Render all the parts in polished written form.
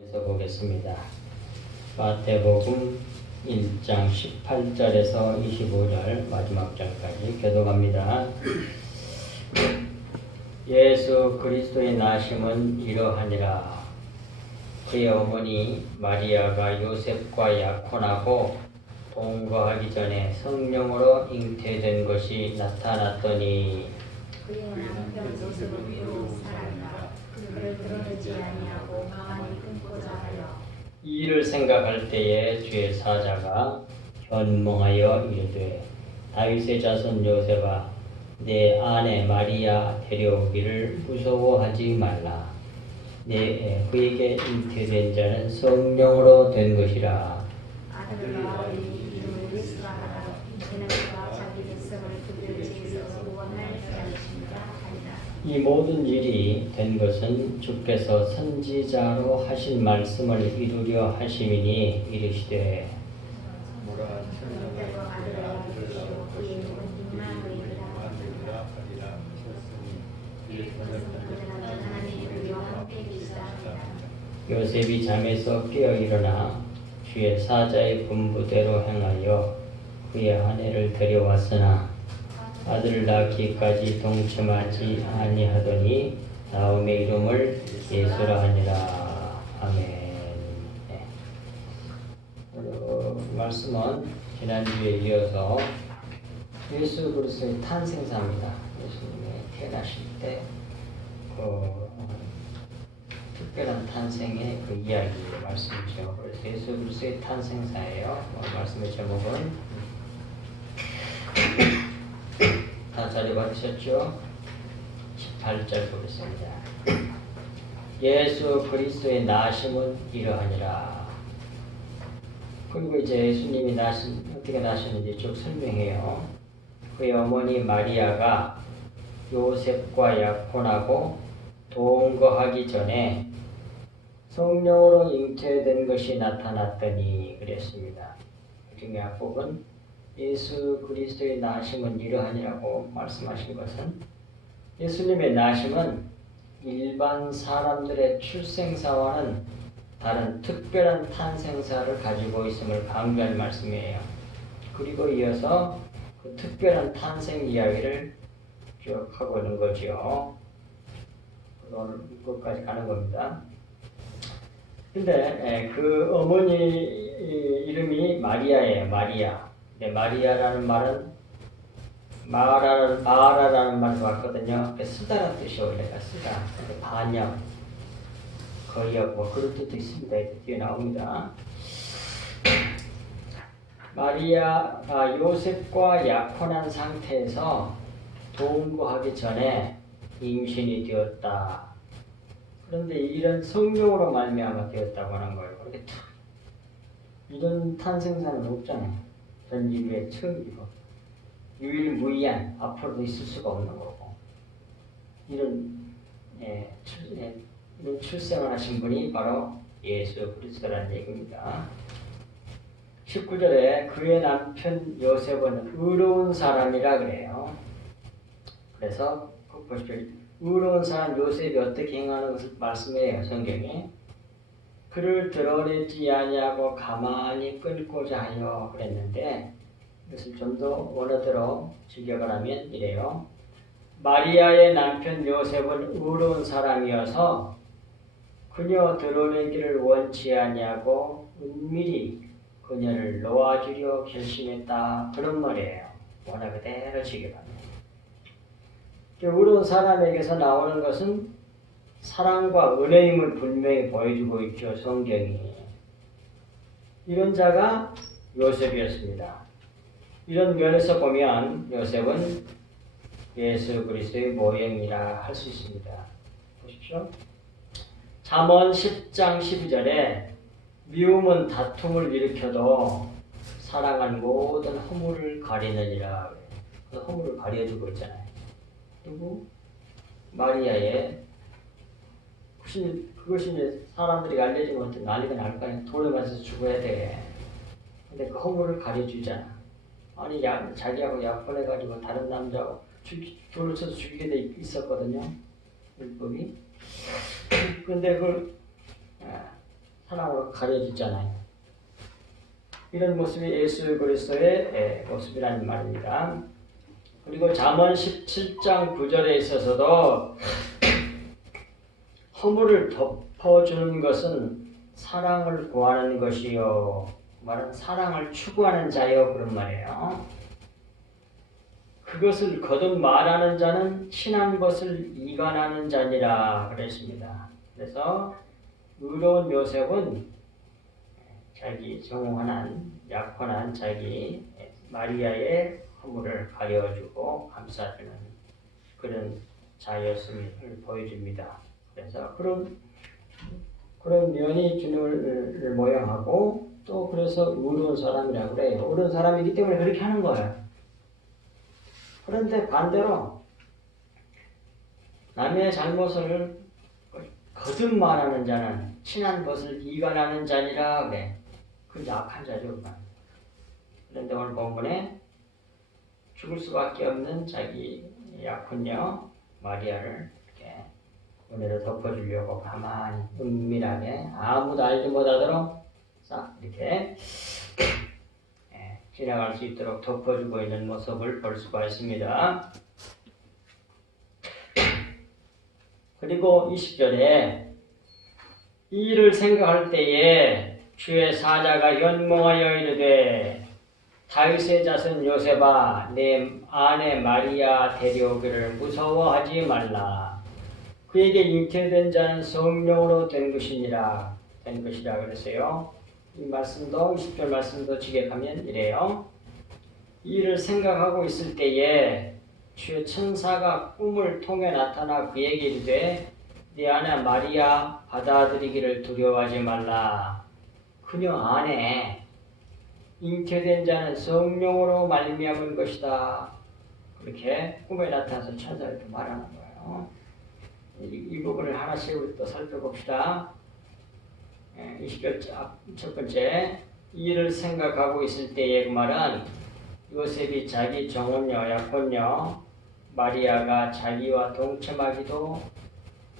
에서 보겠습니다. 마태복음 1장 18절에서 25절 마지막 절까지 교독합니다. 예수 그리스도의 나심은 이러하니라. 그의 어머니 마리아가 요셉과 약혼하고 동거하기 전에 성령으로 잉태된 것이 나타났더니 그의 남편 요셉은 외로운 사람이라 그를 드러내지 아니하고 가만히 끊고자 하여 이 일을 생각할 때에 주의 사자가 현몽하여 이르되 다윗의 자손 요셉아 내 아내 마리아 데려오기를 무서워하지 말라. 그에게 잉태된 자는 성령으로 된 것이라. 아들을 낳으니 이름을 예수라 하라. 이는 그가 자기 백성을 그들 죄에서 구원할 자이심이라 하리라. 이 모든 일이 된 것은 주께서 선지자로 하신 말씀을 이루려 하심이니 이르시되 그대로 아들을 낳으시고 그의 이름은 임마누엘이라 하리라. 그는 하나님의 영원 되기시다 하리라. 요셉이 잠에서 깨어 일어나 주의 사자의 분부대로 행하여 그의 아내를 데려왔으나 아들을 낳기까지 동침하지 아니하더니 다음의 이름을 예수라 하니라. 아멘. 네. 말씀은 지난주에 이어서 예수 그리스도의 탄생사입니다. 예수님의 태어나실 때 특별한 탄생의 그 이야기 말씀이죠. 그래서 예수 그리스도의 탄생사예요. 말씀의 제목은 다 자리 받으셨죠? 18절 보겠습니다. 예수 그리스도의 나심은 이러하니라. 그리고 이제 예수님이 어떻게 나셨는지 쭉 설명해요. 그의 어머니 마리아가 요셉과 약혼하고 동거하기 전에 성령으로 잉태된 것이 나타났더니 그랬습니다. 그중에 앞부분 예수 그리스도의 나심은 이러하니라고 말씀하신 것은 예수님의 나심은 일반 사람들의 출생사와는 다른 특별한 탄생사를 가지고 있음을 강조할 말씀이에요. 그리고 이어서 그 특별한 탄생 이야기를 쭉 하고 있는 거죠. 오늘 끝까지 가는 겁니다. 근데 그 어머니 이름이 마리아예요. 마리아. 근데 마리아라는 말은 마라라는 말도 왔거든요. 쓰다라는 뜻이 원래가 쓰다. 반역, 거역 뭐 그런 뜻도 있습니다. 뒤에 나옵니다. 마리아가 요셉과 약혼한 상태에서 동거하기 전에 임신이 되었다. 그런데 이런 성령으로 말미암아 되었다고 하는 거예요. 그렇게 이런 탄생사는 없잖아요. 전 인류의 처음이고 유일무이한 앞으로도 있을 수가 없는 거고 이런 출생을 하신 분이 바로 예수 그리스도라는 얘기입니다. 19절에 그의 남편 요셉은 의로운 사람이라 그래요. 그래서 보십시오. 의로운 사람 요셉이 어떻게 행하는 것을 말씀해요. 성경에. 그를 드러내지 아니하고 가만히 끊고자 하여 그랬는데 이것을 좀 더 원어대로 직역을 하면 이래요. 마리아의 남편 요셉은 의로운 사람이어서 그녀 드러내기를 원치 아니하고 은밀히 그녀를 놓아주려 결심했다. 그런 말이에요. 원어 그대로 직역하면. 의로운 사람에게서 나오는 것은 사랑과 은혜임을 분명히 보여주고 있죠. 성경이. 이런 자가 요셉이었습니다. 이런 면에서 보면 요셉은 예수 그리스도의 모형이라 할 수 있습니다. 보십시오. 잠언 10장 12절에 미움은 다툼을 일으켜도 사랑한 모든 허물을 가리느니라. 그 허물을 가려주고 있잖아요. 그리고 마리아의 그것이 이제 사람들이 알려지면 어떤 난리가 날 거 아니야. 돌에 맞아서 죽어야 돼. 근데 그 허물을 가려주잖아. 아니 자기하고 약혼해가지고 다른 남자하고 돌을 쳐서 죽이게 돼 있었거든요. 율법이. 근데 그걸 사랑으로 가려지잖아요. 이런 모습이 예수 그리스도의 모습이라는 말입니다. 그리고 잠언 17장 9절에 있어서도 허물을 덮어주는 것은 사랑을 구하는 것이요. 말은 사랑을 추구하는 자요. 그런 말이에요. 그것을 거듭 말하는 자는 친한 것을 이간하는 자니라 그랬습니다. 그래서 의로운 요셉은 자기 정황한 약혼한 자기 마리아의 허물을 가려주고 감싸주는 그런 자였음을 보여줍니다. 그래서 그런 면이 주님을 모양하고 또 그래서 의로운 사람이라고 그래요. 의로운 사람이기 때문에 그렇게 하는 거예요. 그런데 반대로 남의 잘못을 거듭 말하는 자는 친한 것을 이간하는 자니라 그래. 그 약한 자죠. 그런데 오늘 본문에 죽을 수밖에 없는 자기 약혼녀 마리아를 이렇게 은혜로 덮어주려고 가만히 은밀하게 아무도 알지 못하도록 싹 이렇게 지나갈 수 있도록 덮어주고 있는 모습을 볼 수가 있습니다. 그리고 20절에 이 일을 생각할 때에 주의 사자가 현몽하여 이르되 다윗의 자손 요셉아 내 아내 마리아 데려오기를 무서워하지 말라. 그에게 잉태된 자는 성령으로 된 것이라 그랬어요. 이 말씀도 20절 말씀도 지격하면 이래요. 이 일을 생각하고 있을 때에 주의 천사가 꿈을 통해 나타나 그에게 이르되 네 아내 마리아 받아들이기를 두려워하지 말라. 그녀 안에 잉태된 자는 성령으로 말미암은 것이다. 그렇게 꿈에 나타나서 천사가 이렇게 말하는 거예요. 이 부분을 하나씩 우리 또 살펴봅시다. 20절 첫 번째, 이 일을 생각하고 있을 때의 그 말은 요셉이 자기 정혼녀 약혼녀 마리아가 자기와 동침하기도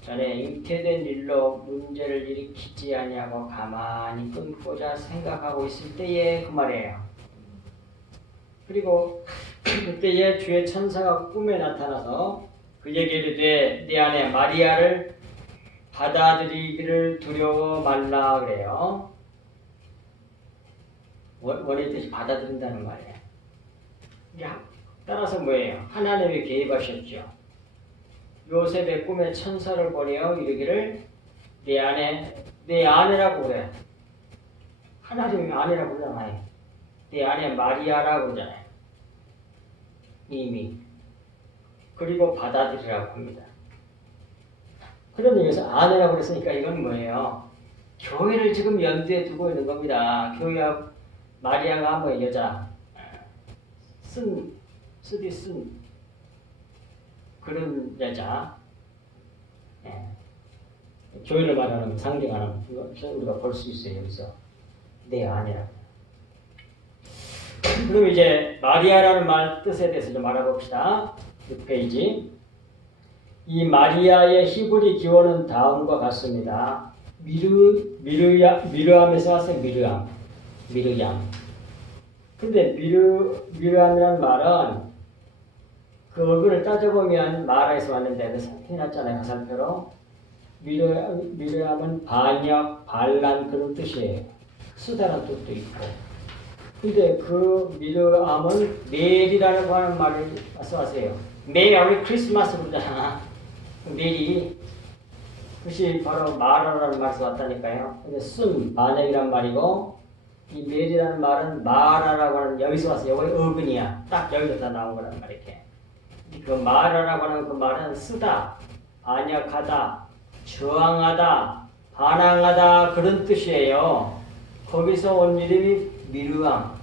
전에 잉태된 일로 문제를 일으키지 아니하고 가만히 끊고자 생각하고 있을 때의 그 말이에요. 그리고 그때에 주의 천사가 꿈에 나타나서 그에게 이르되 네 아내 마리아를 받아들이기를 두려워 말라 그래요. 원의 뜻이 받아들인다는 말이에요. 따라서 뭐예요? 하나님이 개입하셨죠. 요셉의 꿈에 천사를 보내어 이르기를 내 아내라고 그래. 하나님이 아내라고 그러잖아요. 내 아내 마리아라고 그러잖아요. 이미. 그리고 받아들이라고 합니다. 그러면 여기서 아내라고 그랬으니까 이건 뭐예요? 교회를 지금 연두에 두고 있는 겁니다. 교회와 마리아가 뭐 여자, 쓴 그런 여자, 교회를 말하는 상징하는 것을 우리가 볼 수 있어요. 여기서 내 아내라고. 그럼 이제 마리아라는 말 뜻에 대해서 좀 알아봅시다. 6페이지. 이 마리아의 히브리 기원은 다음과 같습니다. 미르암에서 왔어요. 미르암. 근데 미르암이라는 말은 그 어근을 따져보면 마라에서 왔는데 해놨잖아요. 화살표로. 미르암은 반역, 반란 그런 뜻이에요. 쓰다라는 뜻도 있고. 근데 그 미르암은 메리라고 하는 말을 써왔어요. 메리 크리스마스 그러잖아. 메리. 그것이 바로 마라라는 말에서 왔다니까요. 근데 반역이란 말이고, 이 메리라는 말은 마라라고 하는 여기서 왔어요. 여기 어근이야. 딱 여기서 다 나온 거란 말이에요. 그 마라라고 하는 그 말은 쓰다, 반역하다, 저항하다, 반항하다 그런 뜻이에요. 거기서 온 이름이 미르암.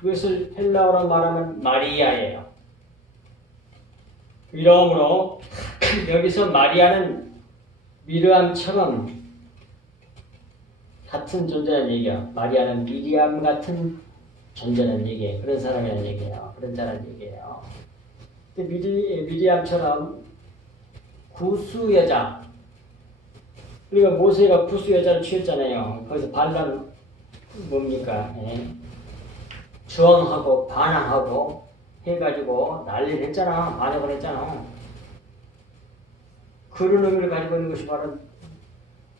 그것을 헬라어로 말하면 마리아예요. 이러므로 여기서 마리아는 미르암처럼 같은 존재라는 얘기예요. 마리아는 미리암 같은 존재라는 얘기예요. 그런 사람이라는 얘기예요. 그런 자라는 얘기예요. 미리암처럼 구수 여자, 우리가 모세가 구스 여자를 취했잖아요. 거기서 반란 뭡니까? 예. 저항하고 반항하고 해가지고 난리를 했잖아. 반역을 했잖아. 그런 의미를 가지고 있는 것이 바로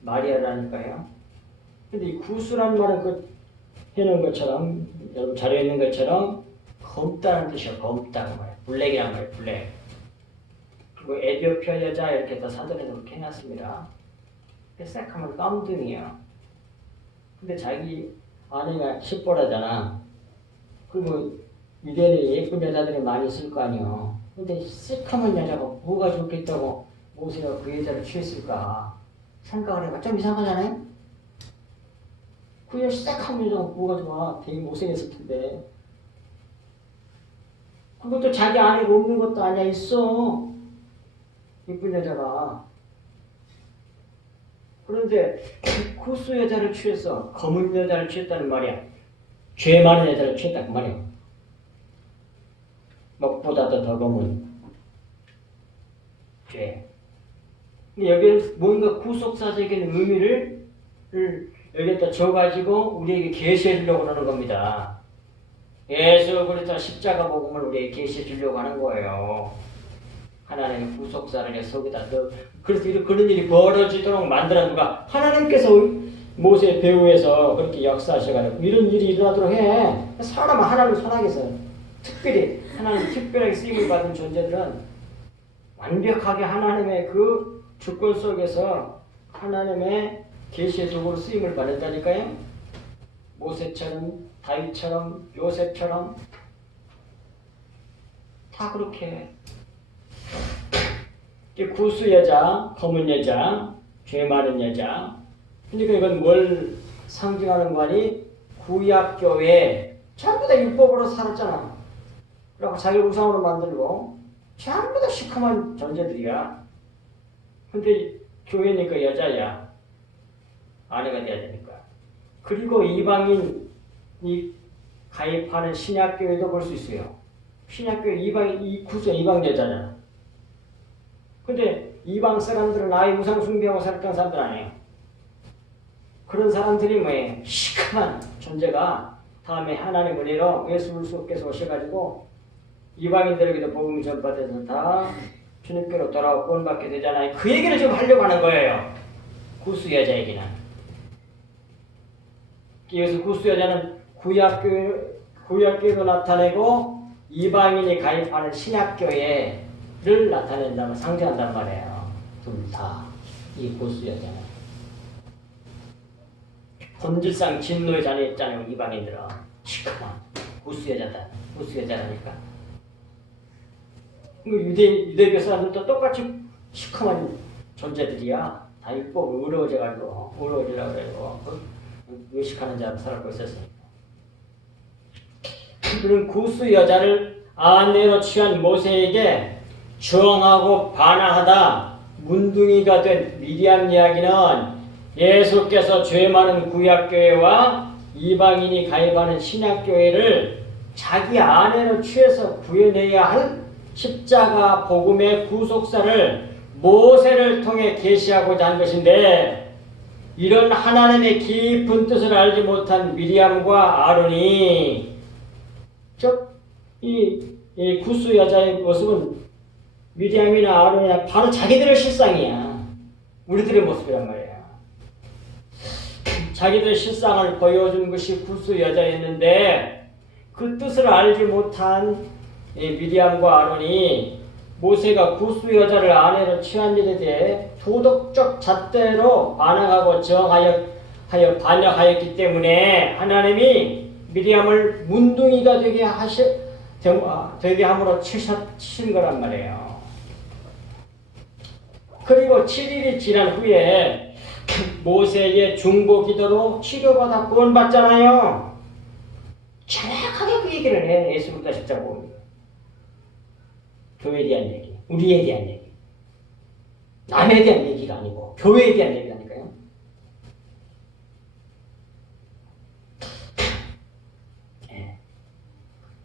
마리아라니까요. 근데 이 구스란 말은 그 해놓은 것처럼, 여러분 자료에 있는 것처럼 검다는 뜻이야. 검다. 블랙이란 말이에요. 블랙. 그리고 에디오피아 여자 이렇게 다 사전에서 그렇게 해놨습니다. 새카만 깜둥이야. 근데 자기 아내가 십보라잖아. 그리고 유대인에 예쁜 여자들이 많이 있을 거 아니야. 근데 새카만 여자가 뭐가 좋겠다고 모세가 그 여자를 취했을까 생각을 해봐. 좀 이상하잖아요? 그 여자 새카만 여자가 뭐가 좋아. 되게 못생겼을 텐데. 그것도 자기 아내가 없는 것도 아니야. 있어. 예쁜 여자가. 그런데 구스 여자를 취했어. 검은 여자를 취했다는 말이야. 죄 많은 여자를 취했다는 말이야. 먹보다도 더 검은 죄. 여기에 뭔가 구속사적인 의미를 여기에다 줘가지고 우리에게 계시해 주려고 하는 겁니다. 예수 그리스도 십자가 복음을 우리에게 계시해 주려고 하는 거예요. 하나님의 구속사를 거기다 넣어. 그래서 그런 일이 벌어지도록 만들어 누가? 하나님께서 모세 배후에서 그렇게 역사하셔가지고 이런 일이 일어나도록 해. 사람은 하나님을 선하게 해서 특별히 하나님 특별하게 쓰임을 받은 존재들은 완벽하게 하나님의 그 주권 속에서 하나님의 계시의 도구로 쓰임을 받았다니까요. 모세처럼 다윗처럼 요셉처럼 다 그렇게 구스 여자, 검은 여자, 죄 많은 여자. 그러니까 이건 뭘 상징하는 거니? 구약교회 전부 다 율법으로 살았잖아. 그리고 자기 우상으로 만들고 전부 다 시커먼 존재들이야. 근데 교회니까 여자야. 아내가 돼야 되니까. 그리고 이방인이 가입하는 신약교회도 볼 수 있어요. 신약교회 이 구스 이방 여자잖아. 근데 이방 사람들은 아예 우상 숭배하고 살았던 사람들 아니에요. 그런 사람들이 뭐예요? 시커먼 존재가 다음에 하나님 은혜로 예수 그리스도께서 오셔가지고 이방인들에게도 복음 전파돼서 다 주님께로 돌아오고 구원받게 되잖아요. 그 얘기를 좀 하려고 하는 거예요. 구스 여자 얘기는. 여기서 구스 여자는 구약교회도 나타내고 이방인이 가입하는 신약교회를 나타낸다고 상징한단 말이에요. 둘 다. 이 구스 여자는. 본질상 진노의 자녀 있잖아요. 이방인들은. 시커먼. 구스 여자다. 구스 여자라니까. 유대교 사람들도 똑같이 시커먼 존재들이야. 다 율법 의로워져가지고, 의로워지려고 그래요. 의식하는 자로 살고 있었으니까. 그런 구스 여자를 아내로 취한 모세에게 저항하고 반항하다 문둥이가 된 미디암 이야기는 예수께서 죄 많은 구약교회와 이방인이 가입하는 신약교회를 자기 아내로 취해서 구해내야 할 십자가 복음의 구속사를 모세를 통해 계시하고자 한 것인데, 이런 하나님의 깊은 뜻을 알지 못한 미리암과 아론이 이 구스 여자의 모습은 미리암이나 아론이나 바로 자기들의 실상이야. 우리들의 모습이란 말이야. 자기들의 실상을 보여준 것이 구스 여자였는데 그 뜻을 알지 못한 미리암과 아론이 모세가 구스 여자를 아내로 취한 일에 대해 도덕적 잣대로 반항하고 저항하여 반역하였기 때문에 하나님이 미리암을 문둥이가 되게 함으로 치신 거란 말이에요. 그리고 7일이 지난 후에 모세의 중보 기도로 치료받아 구원받잖아요. 정확하게 그 얘기를 해. 예수부터 십자가 보면. 교회에 대한 얘기, 우리에 대한 얘기. 남에 대한 얘기가 아니고 교회에 대한 얘기라니까요.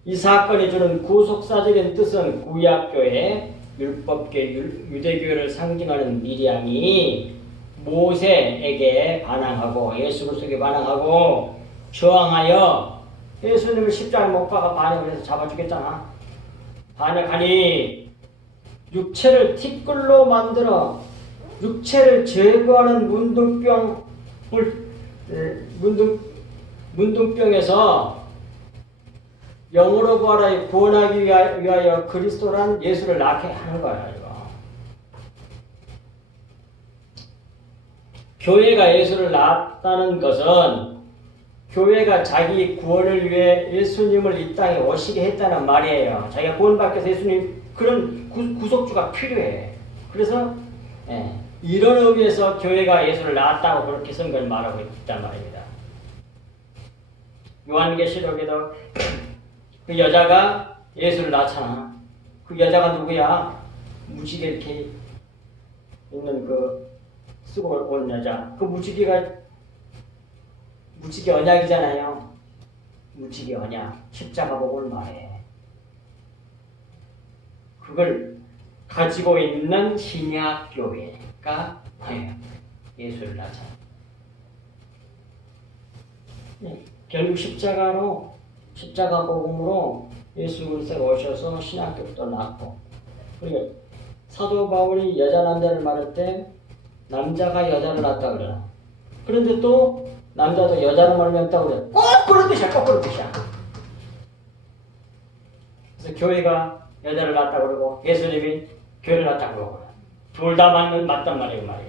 이 사건이 주는 구속사적인 뜻은 구약교회, 율법계, 유대교회를 상징하는 미리암이 모세에게 반항하고 예수 그리스도에게 반항하고 저항하여 예수님을 십자가에 못 박아 반역을 해서 잡아 죽였잖아. 반역하니 육체를 티끌로 만들어 육체를 제거하는 문둥병에서 영으로 부활하여 구원하기 위하여 그리스도란 예수를 낳게 하는 거야. 이거. 교회가 예수를 낳았다는 것은 교회가 자기 구원을 위해 예수님을 이 땅에 오시게 했다는 말이에요. 자기가 구원받기 위해서 예수님 그런 구속주가 필요해. 그래서 이런 의미에서 교회가 예수를 낳았다고 그렇게 성경을 말하고 있단 말입니다. 요한계시록에도 그 여자가 예수를 낳잖아. 그 여자가 누구야? 무지개 이렇게 있는 그 쓰고 온 여자. 그 무지개 언약이잖아요. 무지개 언약. 십자가 복을 말해. 그걸 가지고 있는 신약 교회가 예수를 낳잖아. 결국 십자가 복음으로 예수 그리스도가 오셔서 신학교도 낳고, 그리고 사도 바울이 여자 남자를 말할 때 남자가 여자를 낳았다 그래. 그런데 또 남자도 여자를 말했다고 그래. 꼭 그런 뜻이야. 꼭 그런 뜻이야. 그래서 교회가 여자를 낳았다 그러고 예수님이 교회를 낳았다 그러고 둘 다 맞단 말이에요.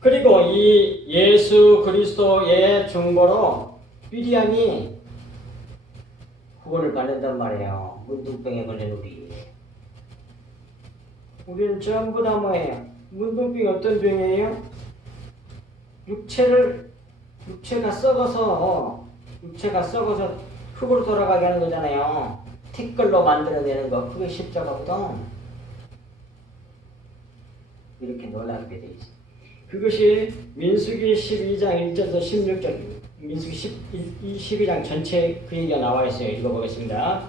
그리고 이 예수 그리스도의 중보로 미리암이 구원을 받는단 말이에요. 문둥병에 걸린 우리는 전부 다 뭐예요? 문둥병이 어떤 병이에요? 육체가 썩어서 흙으로 돌아가게 하는 거잖아요. 티끌로 만들어내는 거. 그게 십자가거든. 이렇게 놀랍게 돼 있어. 그것이 민수기 12장 1절에서 16절, 민수기 12장 전체 그 얘기가 나와 있어요. 읽어보겠습니다.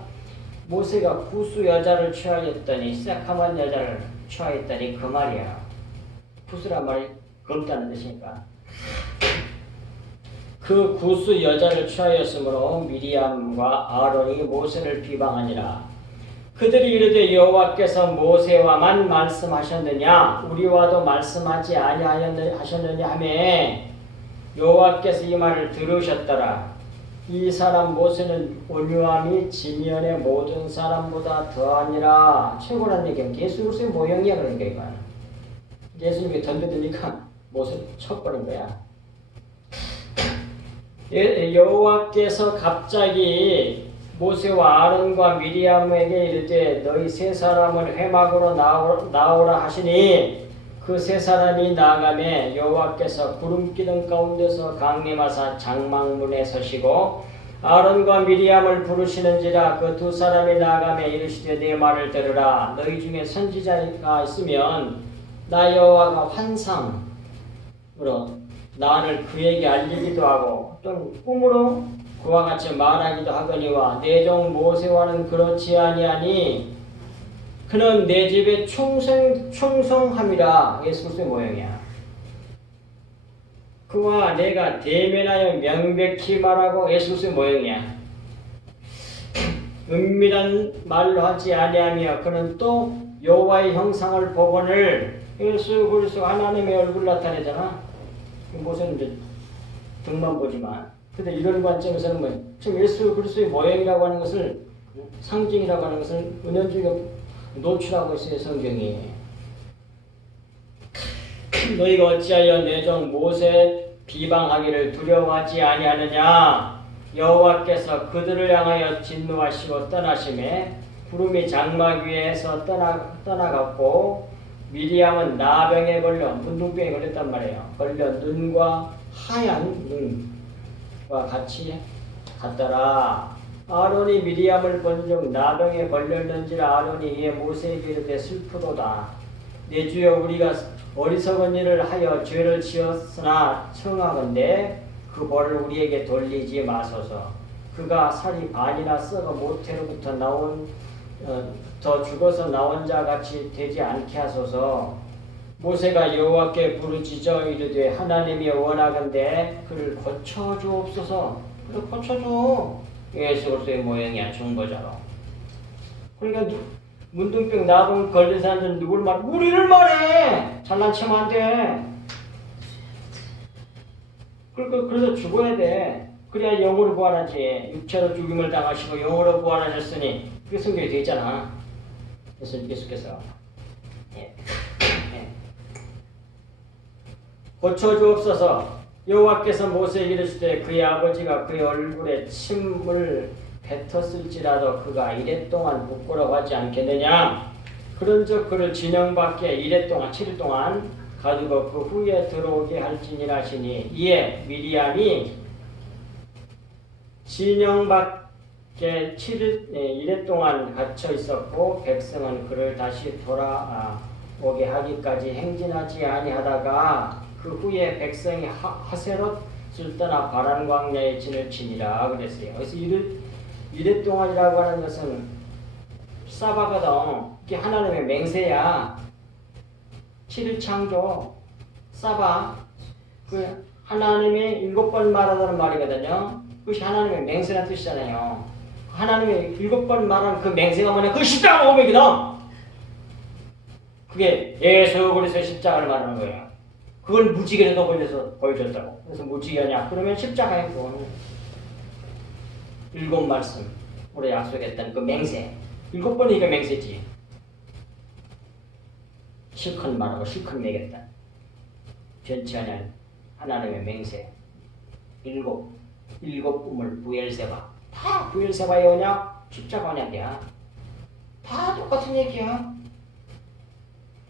모세가 구수 여자를 취하였더니 새카만 여자를 취하였더니 그 말이야. 구수란 말이 검다는 뜻이니까. 그 구수 여자를 취하였으므로 미리암과 아론이 모세를 비방하니라. 그들이 이르되 여호와께서 모세와만 말씀하셨느냐 우리와도 말씀하지 아니하셨느냐 하매 여호와께서 이 말을 들으셨더라. 이 사람 모세는 온유함이 지면의 모든 사람보다 더하니라. 최고란 얘기는 예수 그리스도의 모형이야. 그러니까 이건 예수님이 던져드니까 모세 쳐버린 거야. 여호와께서 갑자기 모세와 아론과 미리암에게 이르되 너희 세 사람을 회막으로 나오라 하시니 그 세 사람이 나아가매 여호와께서 구름 기둥 가운데서 강림하사 장막문에 서시고 아론과 미리암을 부르시는지라. 그 두 사람이 나아가매 이르시되 내 말을 들으라. 너희 중에 선지자가 있으면 나 여호와가 환상으로 나를 그에게 알리기도 하고 또는 꿈으로 그와 같이 말하기도 하거니와 내 종 모세와는 그렇지 아니하니 그는 내 집에 충성함이라. 예수 그리스도의 모형이야. 그와 내가 대면하여 명백히 말하고 예수 그리스도의 모형이야. 은밀한 말로 하지 아니하며 그는 또 여호와의 형상을 보거늘. 예수 그리스도 하나님의 얼굴 나타내잖아. 모세는 이제 등만 보지만. 근데 이런 관점에서는 뭐 지금 예수 그리스도의 모형이라고 하는 것을, 상징이라고 하는 것을 은연중에 노출하고 있어요. 성경이. 너희가 어찌하여 내 종 모세 비방하기를 두려워하지 아니하느냐. 여호와께서 그들을 향하여 진노하시고 떠나심에 구름이 장막 위에서 떠나갔고 미리암은 나병에 걸려 문둥병에 걸렸단 말이에요. 걸려 눈과 하얀 눈과 같이 갔더라. 아론이 미리암을 본즉 나병에 걸렸는지라. 아론이 이에 모세에게 이르되 슬프도다. 내 주여 우리가 어리석은 일을 하여 죄를 지었으나 청하건대 그 벌을 우리에게 돌리지 마소서. 그가 살이 반이나 썩어 모태로부터 나온 더 죽어서 나온 자 같이 되지 않게 하소서. 모세가 여호와께 부르짖어 이르되 하나님이 원하건대 그를 고쳐주옵소서. 그래 고쳐줘. 예수 그리스도의 모형이야 중보자로. 그러니까 문둥병 나병 걸린 사람들은 누굴 말해? 우리를 말해. 잘난 척하면 안 돼. 그래서 죽어야 돼. 그래야 영으로 부활하지. 육체로 죽임을 당하시고 영으로 부활하셨으니 그게 성경에 되어 있잖아. 예수께서 고쳐주옵소서. 여호와께서 모세에게 이르시되 그의 아버지가 그의 얼굴에 침을 뱉었을지라도 그가 이랫동안 부끄러워하지 않겠느냐. 그런즉 그를 진영 밖에 이랫동안 7일 동안 가두고 그 후에 들어오게 할지니라 하시니 이에 미리암이 진영 밖에 7일 이래 동안 갇혀 있었고 백성은 그를 다시 돌아오게 하기까지 행진하지 아니하다가 그 후에 백성이 하세롯을 떠나 바란 광야에 진을 치니라 그랬어요. 그래서 이래 동안이라고 하는 것은 사바거든. 이게 하나님의 맹세야. 7일 창조 사바 그 하나님이 7번 말하다는 말이거든요. 그것이 하나님의 맹세라는 뜻이잖아요. 하나님이 7번 말하는 그 맹세가 뭐냐? 그 십자가 오백이다. 그게 예수 그리스도의 십자가를 말하는 거예요. 그걸 무지개로 걸려서 보여줬다고. 그래서 무지개냐? 그러면 십자가에 그거는 7말씀 우리 약속했던 그 맹세 7번이니까 맹세지. 실컷 말하고 실컷 매겠다. 변치 않은 하나님의 맹세. 7 꿈을 부엘세바. 다 부엘세바의 언약, 십자가 언약이야. 다 똑같은 얘기야.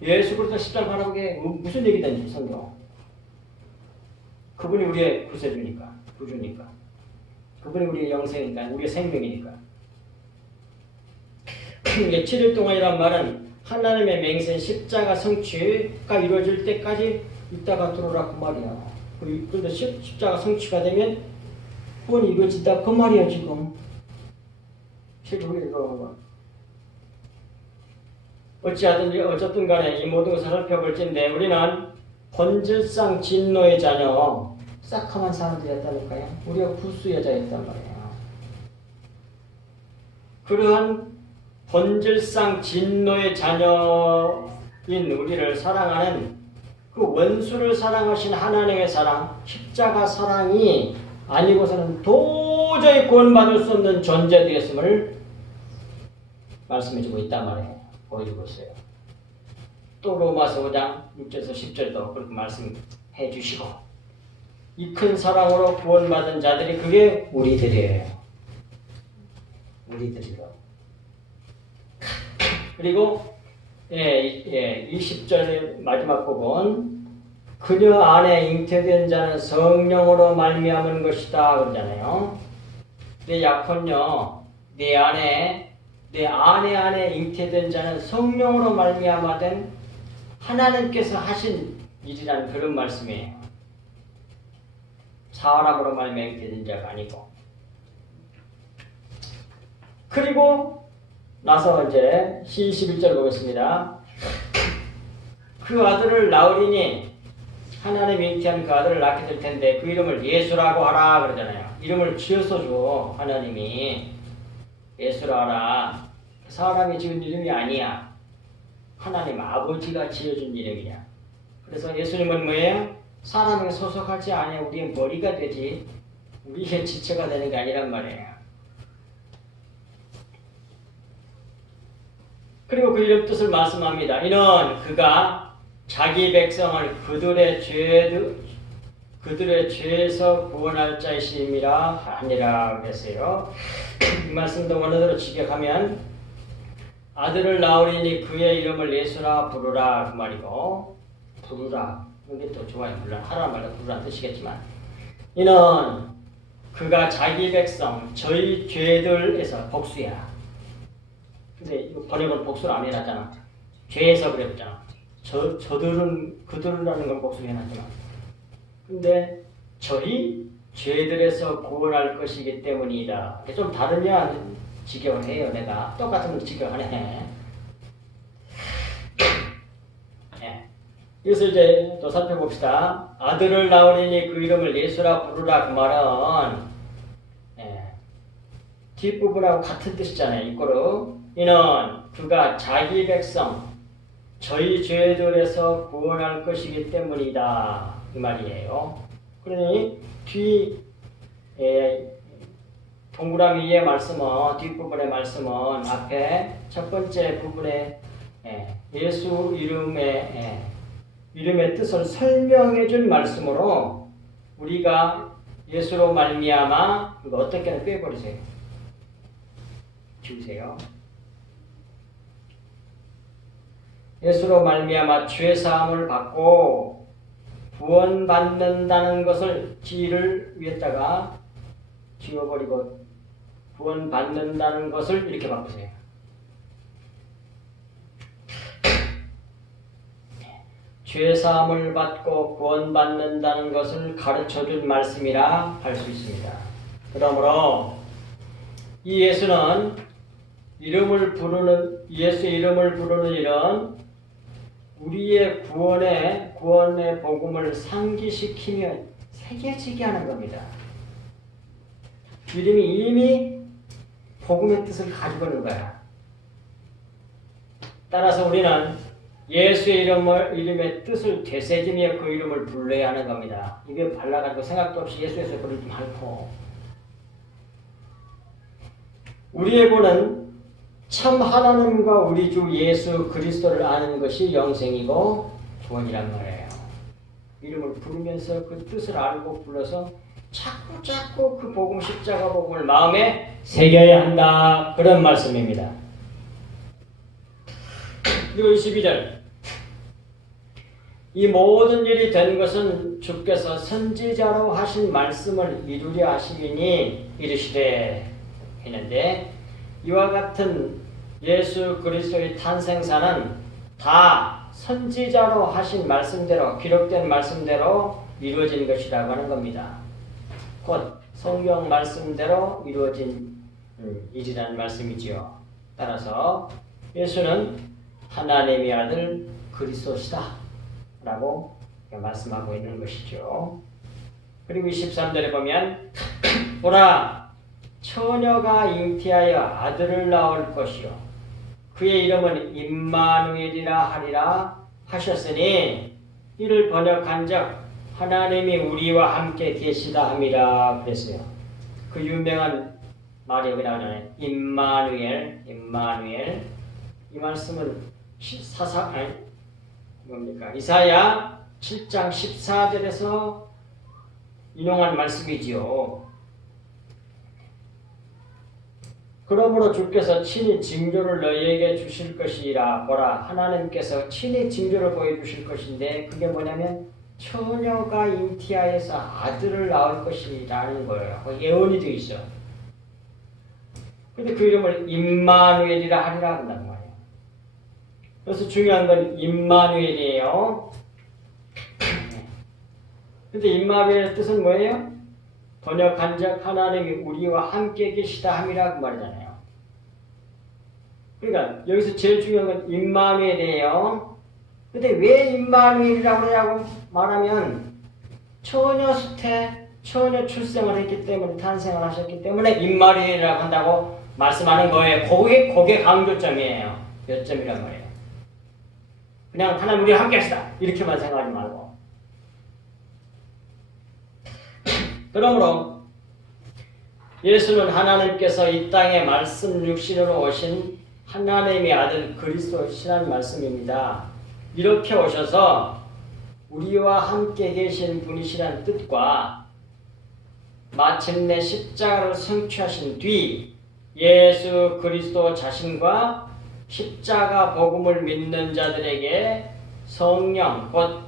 예수 그리스도 십자가 하라고 게 무슨 얘기든지 성경. 그분이 우리의 구세주니까, 구주니까. 그분이 우리의 영생이니까, 우리의 생명이니까. 이게 7일 동안이란 말은 하나님의 맹세 십자가 성취가 이루어질 때까지 있다가 들어오라 그 말이야. 그런데 십자가 성취가 되면 구원이 이루어진다 그 말이야 지금. 어쨌든 간에 이 모든 것을 살펴볼진데 우리는 본질상 진노의 자녀, 싹함한 사람들이었다니까요. 우리가 구수 여자였단 말이에요. 그러한 본질상 진노의 자녀인 우리를 사랑하는 그 원수를 사랑하신 하나님의 사랑, 십자가 사랑이 아니고서는 도저히 구원받을 수 없는 존재되었음을 말씀해주고 있단 말이에요. 보여주고 있어요. 또 로마서 5장 6절에서 10절도 그렇게 말씀해 주시고 이 큰 사랑으로 구원받은 자들이 그게 우리들이에요. 우리들이라고. 그리고 20절 마지막 부분 그녀 안에 잉태된 자는 성령으로 말미암은 것이다 그러잖아요. 내 약혼녀 내 안에 잉태된 자는 성령으로 말미암아된 하나님께서 하신 일이라는 그런 말씀이에요. 사람으로 말미암아 잉태된 자가 아니고. 그리고 나서 이제 11절 보겠습니다. 그 아들을 낳으리니 하나님이 잉태한 그 아들을 낳게 될 텐데 그 이름을 예수라고 하라 그러잖아요. 이름을 지어서 줘. 하나님이 예수라 하라. 사람이 지은 이름이 아니야. 하나님 아버지가 지어준 이름이야. 그래서 예수님은 뭐예요? 사람에게 소속하지 않아 우리의 머리가 되지 우리의 지체가 되는 게 아니란 말이에요. 그리고 그 이름 뜻을 말씀합니다. 이는 그가 자기 백성을 그들의 죄에서 구원할 자이심이라 아니라 그랬어요. 이 말씀도 원어대로 직역하면 아들을 낳으리니 그의 이름을 예수라 부르라 그 말이고 부르라 이게 또 좋아요. 물론 하라는 말도 부르라는 뜻이겠지만 이는 그가 자기 백성 저희 죄들에서 복수야. 근데 이거 번역은 복수를 안 해놨잖아. 죄에서 그랬잖아. 그들이라는 건 복수를 해놨지만. 근데 저희 죄들에서 구원할 것이기 때문이다. 좀 다르냐? 직역을 해요. 내가 똑같은 직역을 하네. 예. 이것을 이제 또 살펴봅시다. 아들을 낳으리니 그 이름을 예수라 부르라. 그 말은 뒷부분하고 같은 뜻이잖아요. 이거로 이는 그가 자기 백성 저희 죄들에서 구원할 것이기 때문이다. 이 말이에요. 그러니 뒤 동그라미 위의 말씀은 뒷부분의 말씀은 앞에 첫 번째 부분에 예수 이름의 뜻을 설명해 준 말씀으로 우리가 예수로 말미암아 이거 어떻게는 빼버리세요. 지우세요. 예수로 말미암아 죄 사함을 받고 구원받는다는 것을 지를 위에다가 지워버리고 구원받는다는 것을 이렇게 바꾸세요. 죄 사함을 받고 구원받는다는 것을 가르쳐준 말씀이라 할 수 있습니다. 그러므로 이 예수는 예수의 이름을 부르는 일은 우리의 구원의 복음을 상기시키며 새겨지게 하는 겁니다. 이름이 이미 복음의 뜻을 가지고 있는 거야. 따라서 우리는 예수의 이름의 뜻을 되새기며 그 이름을 불러야 하는 겁니다. 입에 발라가지고 생각도 없이 예수 부르지 말고. 우리의 구원은 참 하나님과 우리 주 예수 그리스도를 아는 것이 영생이고 구원이란 말이에요. 이름을 부르면서 그 뜻을 알고 불러서 자꾸 그 복음 십자가 복음을 마음에 새겨야 한다. 그런 말씀입니다. 그리고 22절 이 모든 일이 된 것은 주께서 선지자로 하신 말씀을 이루려 하시니 이르시되 했는데 이와 같은 예수 그리스도의 탄생사는 다 선지자로 하신 말씀대로 기록된 말씀대로 이루어진 것이라고 하는 겁니다. 곧 성경 말씀대로 이루어진 일이라는 말씀이지요. 따라서 예수는 하나님의 아들 그리스도시다 라고 말씀하고 있는 것이죠. 그리고 23절에 보면 보라 처녀가 잉태하여 아들을 낳을 것이요 그의 이름은 임마누엘이라 하리라 하셨으니 이를 번역한즉 하나님이 우리와 함께 계시다 함이라 그랬어요. 그 유명한 말이 여기 나오잖아요. 임마누엘. 이 말씀은 이사야 7장 14절에서 인용한 말씀이지요. 그러므로 주께서 친히 징조를 너희에게 주실 것이라. 보라 하나님께서 친히 징조를 보여주실 것인데 그게 뭐냐면 처녀가 잉태하여서 아들을 낳을 것이라는 거예요. 예언이 되어 있어. 근데 그 이름을 임마누엘이라 하리라 한다는 거예요. 그래서 중요한 건 임마누엘이에요. 근데 임마누엘의 뜻은 뭐예요? 번역한즉 하나님이 우리와 함께 계시다 함이라 그 말이잖아요. 그러니까 여기서 제일 중요한 건 임마누엘이에요. 근데 왜 임마누엘이라고 하냐고 말하면 처녀 출생을 했기 때문에 탄생을 하셨기 때문에 임마누엘이라고 한다고 말씀하는 거예요. 그게 강조점이에요. 몇 점이란 말이에요. 그냥 하나님 우리와 함께 하시다 이렇게만 생각하지 말고. 그러므로 예수는 하나님께서 이 땅에 말씀 육신으로 오신 하나님의 아들 그리스도시라는 말씀입니다. 이렇게 오셔서 우리와 함께 계신 분이시라는 뜻과 마침내 십자가를 성취하신 뒤 예수 그리스도 자신과 십자가 복음을 믿는 자들에게 성령 곧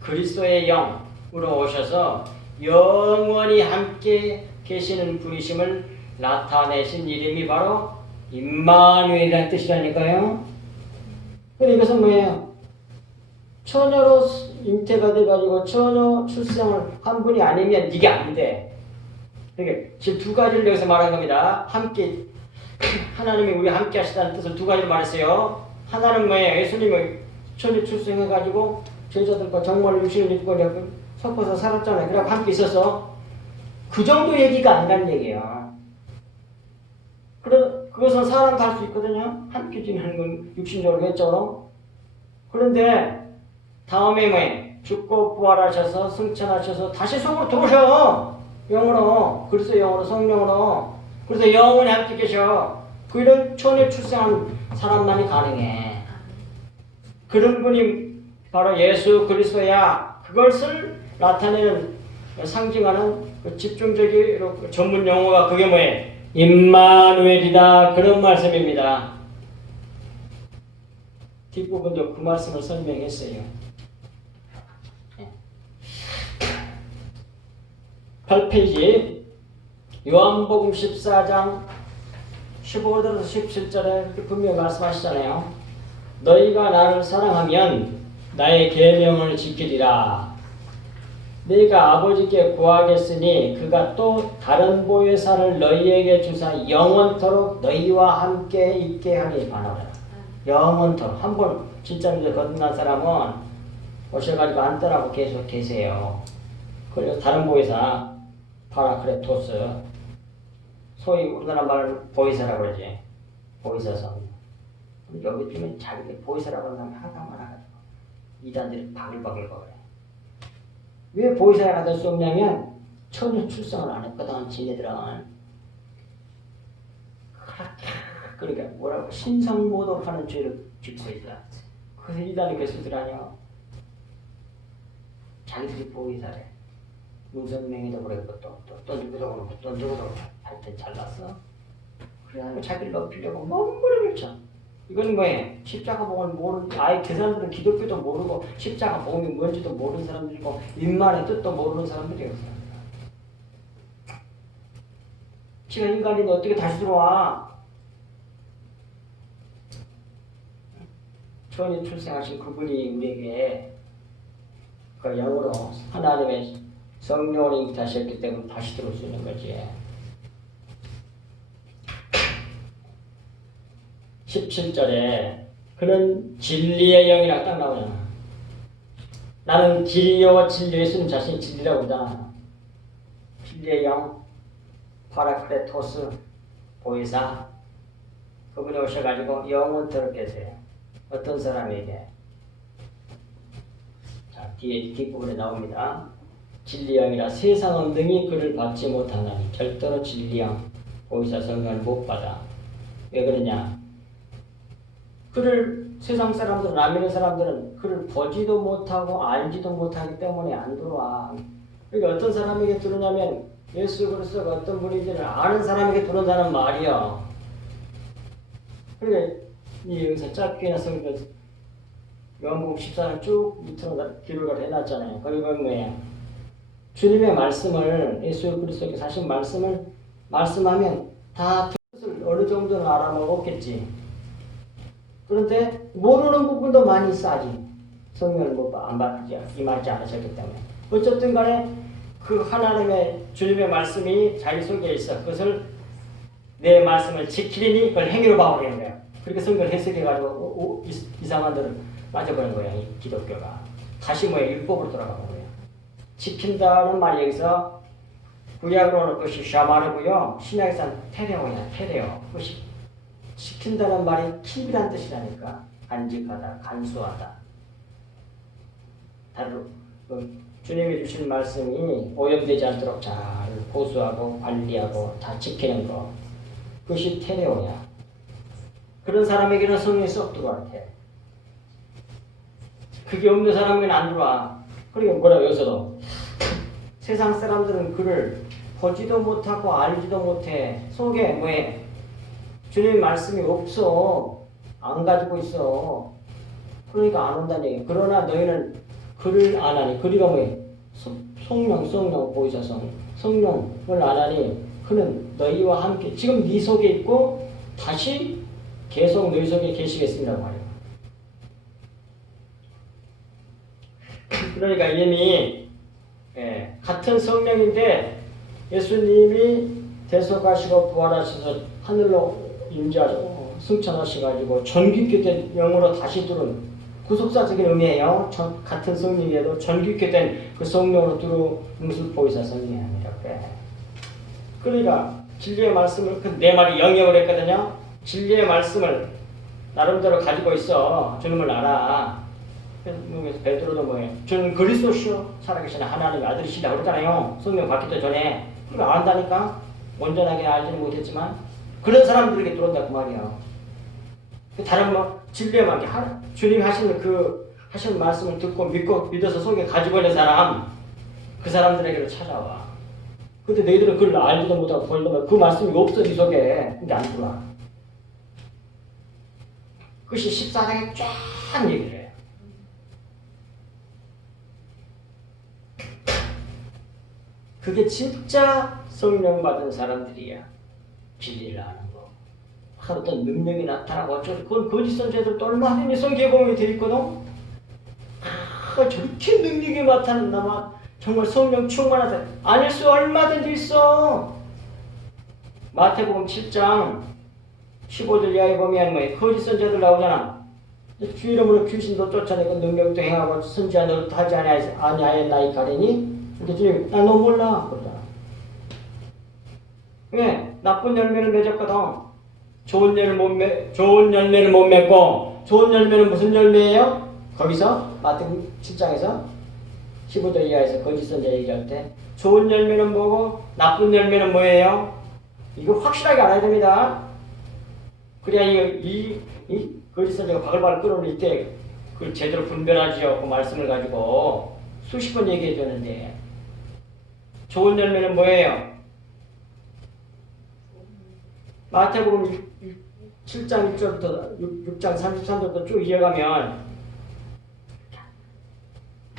그리스도의 영으로 오셔서 영원히 함께 계시는 분이심을 나타내신 이름이 바로 임마누엘이라는 뜻이라니까요. 그런데 이것은 뭐예요? 처녀로 잉태가 돼가지고 처녀 출생을 한 분이 아니면 이게 안 돼. 그러니까 지금 두 가지를 여기서 말한 겁니다. 함께 하나님이 우리 함께 하시다는 뜻을 두 가지로 말했어요. 하나는 뭐예요? 예수님이 천이 출생해가지고 제자들과 정말 육신을 입고 섞어서 살았잖아요. 그래갖고 함께 있어서 그 정도 얘기가 아니라는 얘기예요. 그것은 사람도 할 수 있거든요. 함께 지내는 건 육신적으로 외적으로. 그런데 다음에 뭐예요? 죽고 부활하셔서 승천하셔서 다시 속으로 들어오셔. 영으로. 그래서 영으로 성령으로. 그래서 영원히 함께 계셔. 그런 천에 출생한 사람만이 가능해. 그런 분이 바로 예수 그리스도야. 그것을 나타내는 상징하는 집중적인 전문 용어가 그게 뭐예요? 임마누엘이다. 그런 말씀입니다. 뒷부분도 그 말씀을 설명했어요. 8페이지 요한복음 14장 15절에서 17절에 분명히 말씀하시잖아요. 너희가 나를 사랑하면 나의 계명을 지키리라. 네가 아버지께 구하겠으니 그가 또 다른 보혜사를 너희에게 주사 영원토록 너희와 함께 있게 하니 바라라. 영원토록. 한 번 진짜 이제 거듭난 사람은 오셔가지고 안 떠나고 계속 계세요. 그리고 다른 보혜사 파라크레토스, 소위 우리나라 말로 보혜사라고 그러지. 보혜사성. 여기 보면 자기들 보혜사라고 하는 사람이 하나만 하가지고 이단들이 바글바글 거려요. 왜 보혜사가 될 수 없냐면 천년 출생을 안 했거든. 지네들은 그러니까 뭐라고 신성모독하는 죄를 짓고 있다. 그래서 이단의 교수들 아니야. 자기들이 보혜사래. 문선명이도 그랬고 또 누구도 그렇고 또 누구도 그렇고 하여튼 잘났어. 그래가지고 자기를 높이려고 몸부림을 쳐. 이건 뭐예요? 십자가복음을 모르는, 아예 그 사람들은 기독교도 모르고 십자가복음이 뭔지도 모르는 사람들이고 인만의 뜻도 모르는 사람들이에요. 지가 인간인데 어떻게 다시 들어와? 천이 출생하신 그분이 우리에게 그 영으로 하나님의 성령을 잉태하셨기 때문에 다시 들어올 수 있는 거지. 17절에 그는 진리의 영이라고 딱 나오잖아. 나는 길이요 진리, 예수님 자신이 진리라고 그러잖아. 진리의 영, 파라크레토스, 보혜사, 그분이 오셔가지고 영원토록 계세요. 어떤 사람에게? 자, 뒷부분에 나옵니다. 진리의 영이라 세상은 능히 그를 받지 못하나니 절대로 진리의 영, 보혜사 성령을 못 받아. 왜 그러냐? 그를 세상 사람들은, 안 믿는 사람들은 그를 보지도 못하고 알지도 못하기 때문에 안 들어와. 그러니까 어떤 사람에게 들어오냐면 예수 그리스도가 어떤 분인지를 아는 사람에게 들어온다는 말이야. 그러니까 이 여기서 짧게나 성경 요한복음 14장 쭉 밑으로 기록을 해놨잖아요. 거기 보면 뭐예요? 주님의 말씀을, 예수 그리스도께서 하신 말씀을 말씀하면 다 뜻을 어느 정도는 알아먹었겠지. 그런데 모르는 부분도 많이 있어. 아직 성령을 안 받지, 임하지 않으셨기 때문에. 어쨌든 간에 그 하나님의 주님의 말씀이 자기 속에 있어. 그것을 내 말씀을 지키리니 그걸 행위로 봐버리는 거야. 그렇게 성경을 해석해가지고 이상한 데를 맞아버리는 거야. 이 기독교가. 다시 뭐야? 율법으로 돌아가는 거야. 지킨다는 말이 여기서 구약으로는 그것이 샤마르고요. 신약에서는 테레오야. 테레오. 그것이 지킨다는 말이 킵이란 뜻이라니까. 간직하다, 간수하다. 다른 주님이 주신 말씀이 오염되지 않도록 잘 보수하고 관리하고 다 지키는 거. 그것이 테레오야. 그런 사람에게는 성령이 쏙 들어와. 그게 없는 사람에게는 안 들어와. 그러니까 뭐라고 여기서도 세상 사람들은 그를 보지도 못하고 알지도 못해. 속에 뭐해? 주님의 말씀이 없어. 안 가지고 있어. 그러니까 안 온다는 얘기야. 그러나 너희는 그를 안 하니. 그리가 뭐해? 성령, 보이사 성령을 안 하니 그는 너희와 함께 지금 네 속에 있고 다시 계속 너희 속에 계시겠습니다 말이야. 그러니까 이미 같은 성령인데 예수님이 대속하시고 부활하셔서 하늘로 임자로 승천하셔가지고 전기있게 된 영으로 다시 들은 구속사적인 의미예요. 같은 성령에도 전기있게 된 그 성령으로 들은 무술 보이사 성령이 아니라 그래. 그러니까 진리의 말씀을 내 말이 영역을 했거든요. 진리의 말씀을 나름대로 가지고 있어. 주님을 알아. 그래서 베드로도 뭐예요? 주는 그리스도시요 살아계신 하나님의 아들이시다 그러잖아요. 성령 받기도 전에. 그거 안다니까. 온전하게 알지는 못했지만 그런 사람들에게 들어온다 그 말이에요. 다른 뭐 진리의 말 주님이 하시는 말씀을 듣고 믿고 믿어서 속에 가지고 있는 사람 그 사람들에게로 찾아와. 근데 너희들은 그걸 알지도 못하고 보려면 그 말씀이 없어 네 속에. 근데 안 들어와. 그것이 14장에 쫙 얘기를 해요. 그게 진짜 성령 받은 사람들이야. 진리를 아는 거. 어떤 능력이 나타나고 어쩌고 그건 거짓 선지자들도 얼마든지 성경에 되어 있거든. 저렇게 능력이 나타난다면 정말 성령 충만하다. 아닐 수 얼마든지 있어. 마태복음 7장 15절 이하에 보면 뭐 거짓 선지자들 나오잖아. 주 이름으로 귀신도 쫓아내고 능력도 행하고 선지자 노릇도 하지 아니하였나이 가리니. 근데 주님 나 너 몰라 그러잖아. 왜? 나쁜 열매를 맺었거든. 좋은 열매를 못 맺고 좋은 열매는 무슨 열매예요? 거기서 마태복음 7장에서 15절 이하에서 거짓 선지자 얘기할 때 좋은 열매는 뭐고 나쁜 열매는 뭐예요? 이거 확실하게 알아야 됩니다. 그래야 이 거짓 선지자가 바글바글 끓어올 때 그걸 제대로 분별하지요. 그 말씀을 가지고 수십 번 얘기해 줬는데 좋은 열매는 뭐예요? 마태복음 7장 1절부터 6장 33절부터 쭉 이어가면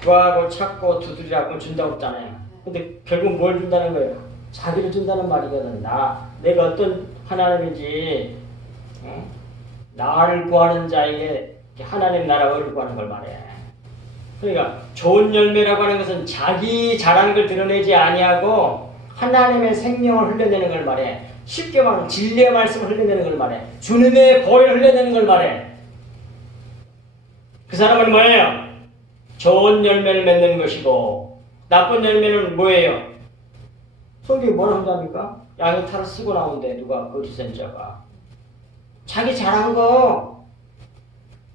구하고 찾고 두드리라고 준다고 했잖아요. 근데 결국 뭘 준다는 거예요? 자기를 준다는 말이거든. 내가 어떤 하나님인지 나를 구하는 자에게 하나님 나라를 구하는 걸 말해. 그러니까 좋은 열매라고 하는 것은 자기 잘하는 걸 드러내지 아니하고 하나님의 생명을 흘려내는 걸 말해. 쉽게 말하면 진리의 말씀을 흘려내는 걸 말해. 주님의 보혈을 흘려내는 걸 말해. 그 사람은 뭐예요? 좋은 열매를 맺는 것이고 나쁜 열매는 뭐예요? 성경이 뭐라 한답니까? 양의 탈을 쓰고 나온대. 누가? 거짓 선지자가. 자기 잘한 거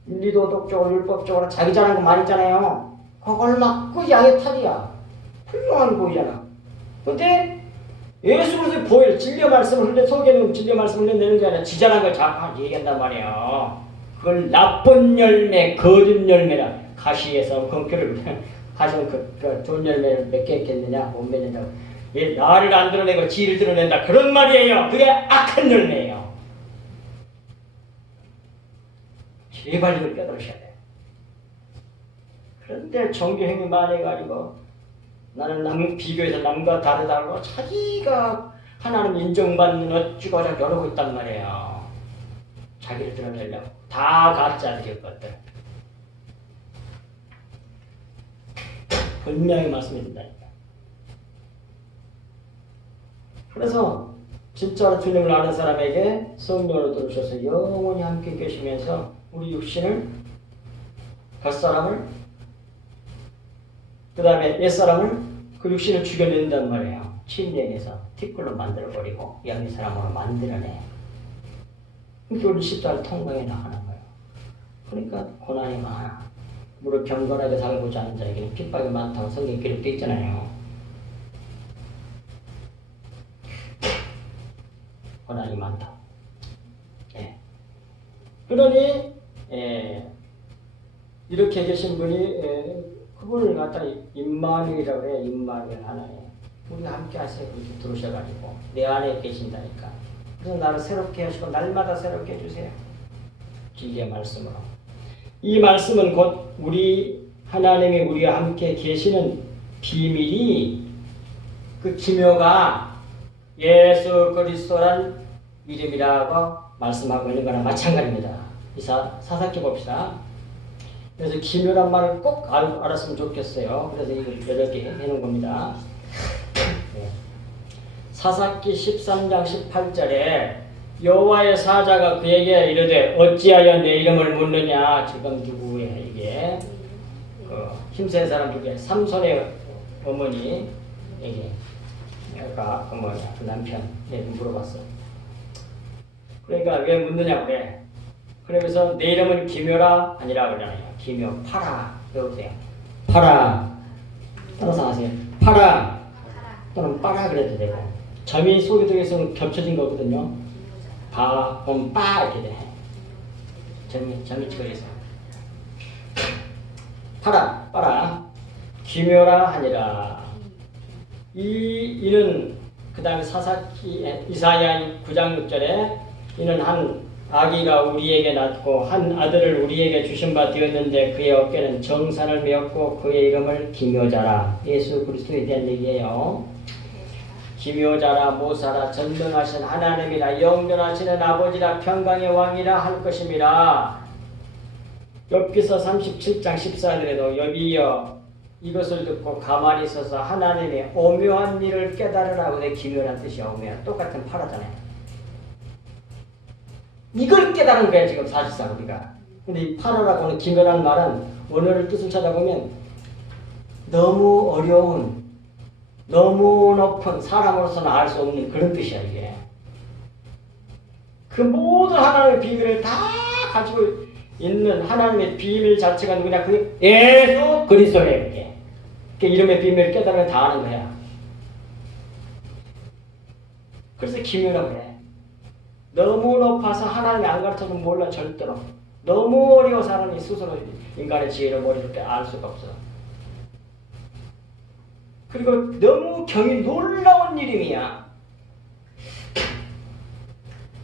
윤리도덕적으로 율법적으로 자기 잘한 거 많이 있잖아요. 그걸 막그 양의 탈이야. 훌륭한 보이잖아. 근데 예수 그리스도의 보혈, 진리의 말씀을 흘려 속에는 진리의 말씀을 흘려내는 게 아니라 지 잘한 걸 자꾸 얘기한단 말이에요. 그걸 나쁜 열매, 거짓 열매라. 가시에서 건표를 가시면 그 좋은 열매를 몇 개 했겠느냐, 못 맺는다고. 얘 나를 안 드러내고 지를 드러낸다. 그런 말이에요. 그게 악한 열매예요. 제발 이걸 깨달으셔야 돼. 그런데 종교행위 많이 해가지고 나는 비교해서 남과 다르다고 자기가 하나님 인정받는 어찌고저찌 이러고 있단 말이에요. 자기를 드러내려고. 다 가짜들이었거든. 분명히 말씀해준다니까. 그래서 진짜로 주님을 아는 사람에게 성령으로 들으셔서 영원히 함께 계시면서 우리 육신을, 갓사람을, 그 다음에 옛사람을, 그 육신을 죽여낸단 말이에요. 침례해서 티끌로 만들어버리고 영의 사람으로 만들어내. 그러니까 우리 십자가를 통과해 나가는 거예요. 그러니까 고난이 많아. 무릇 경건하게 살고자 하는 자에게는 핍박이 많다고 성경에 기록되어 있잖아요. 고난이 많다. 예. 그러니 이렇게 계신 분이 그분을 갖다 임마누엘이라고 해요. 임마누엘 하나님. 우리가 함께 하세요. 그렇게 들으셔가지고 내 안에 계신다니까. 그래서 나를 새롭게 하시고 날마다 새롭게 해주세요. 진리의 말씀으로. 이 말씀은 곧 우리 하나님이 우리와 함께 계시는 비밀이 그 기묘가 예수 그리스도란 이름이라고 말씀하고 있는 거나 마찬가지입니다. 이 사사기 봅시다. 그래서 기묘란 말을 꼭 알았으면 좋겠어요. 그래서 이걸 8개 해놓은 겁니다. 네. 사사기 13장 18절에 여호와의 사자가 그에게 이르되 어찌하여 내 이름을 묻느냐. 지금 누구야 이게? 그 힘센 사람 중에 삼손의 어머니에게 아까 그 뭐냐 그 남편에게 물어봤어. 그러니까 왜 묻느냐고 그래. 그러면서 내 이름은 기묘라 아니라 그러잖아요. 기묘 파라. 배우세요. 파라. 따라서 하세요. 파라 또는 빠라 그래도 되고 점이 속에 들어있으면 겹쳐진 거거든요. 바, 봄, 빠 이렇게 돼. 점이 찍어 있어. 파라, 빠라. 기묘라 하니라. 이는 그 다음에 이사야 9장 6절에 이는 한 아기가 우리에게 낳고 한 아들을 우리에게 주신 바 되었는데 그의 어깨는 정산을 메었고 그의 이름을 기묘자라. 예수 그리스도에 대한 얘기예요. 기묘자라 모사라 전능하신 하나님이라 영존하시는 아버지라 평강의 왕이라 할 것임이라. 욥기서 37장 14절에도 욥이여 이것을 듣고 가만히 있어서 하나님의 오묘한 일을 깨달으라고 내 기묘란 뜻이야. 오묘한 똑같은 파라잖아요. 이걸 깨달은 거야 지금 사실상 우리가. 근데 이 파라라고 하는 기묘란 말은 원어를 뜻을 찾아보면 너무 어려운 너무 높은 사람으로서는 알 수 없는 그런 뜻이야 이게. 그 모든 하나님의 비밀을 다 가지고 있는 하나님의 비밀 자체가 누구냐? 그게 예수 그리스도예요. 이게. 그 이름의 비밀을 깨달으면 다 아는 거야. 그래서 기묘라고 그래. 너무 높아서 하나님이 안 가르쳐도 몰라 절대로. 너무 어려워서 하나님이 스스로 인간의 지혜를 머리를 알 수가 없어. 그리고 너무 경이 놀라운 이름이야.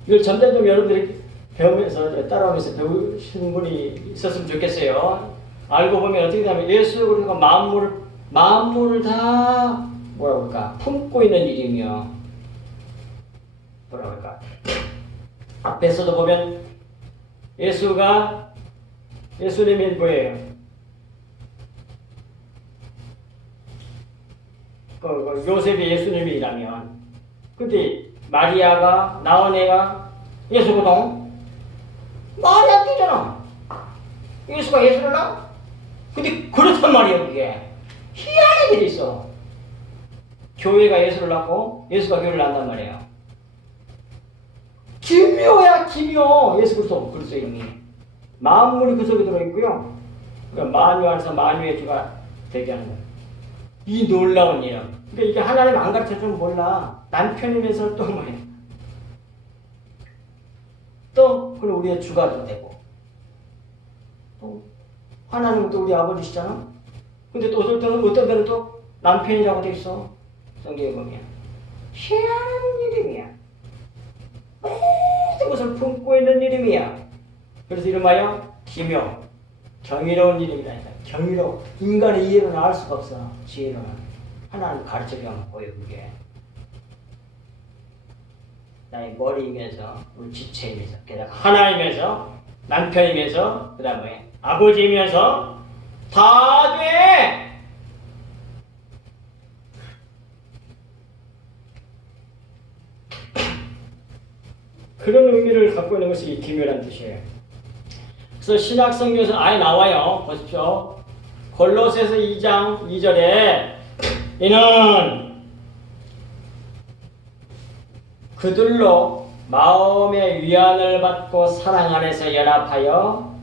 이걸 점점 좀 여러분들이 배우면서 따라오면서 배우시는 분이 있었으면 좋겠어요. 알고 보면 어떻게 되냐면 예수 그리스도가 만물을 다 뭐라 그럴까 품고 있는 이름이요. 뭐라 그럴까. 앞에서도 보면 예수님이 뭐예요? 요셉이 예수님이라면 근데 마리아가 낳은 애가 예수거든. 말이 안 되잖아. 예수가 예수를 낳아? 근데 그렇단 말이야 그게. 희한하게 돼 있어. 교회가 예수를 낳고 예수가 교회를 낳는단 말이에요. 기묘야 기묘. 예수 그리스도 이름이. 만물이 그 속에 들어있고요. 그러니까 만유 안에서 만유의 주가 되게 하는 거예요. 이 놀라운 이름. 그러니까 이게 하나님 안 가르쳐주면 몰라. 남편이면서 또 뭐예요? 또 그럼 우리의 주가 좀 되고. 또 하나님은 또 우리 아버지시잖아. 근데 또 어떤 때는 또 남편이라고 돼 있어. 성경에 보면. 희한한 이름이야. 모든 것을 품고 있는 이름이야. 그래서 이름하여 기묘. 경이로운 이름이라니까. 경이로워. 인간의 이해로는 알 수가 없어. 지혜로는. 하나님 가르쳐주면 보여 그게. 나의 머리이면서 우리 지체이면서 게다가 하나이면서 남편이면서 그 다음에 아버지이면서 다 돼. 그런 의미를 갖고 있는 것이 기묘란 뜻이에요. 그래서 신약 성경에서 아예 나와요. 보십시오. 골로새서 2장 2절에 이는 그들로 마음의 위안을 받고 사랑 안에서 연합하여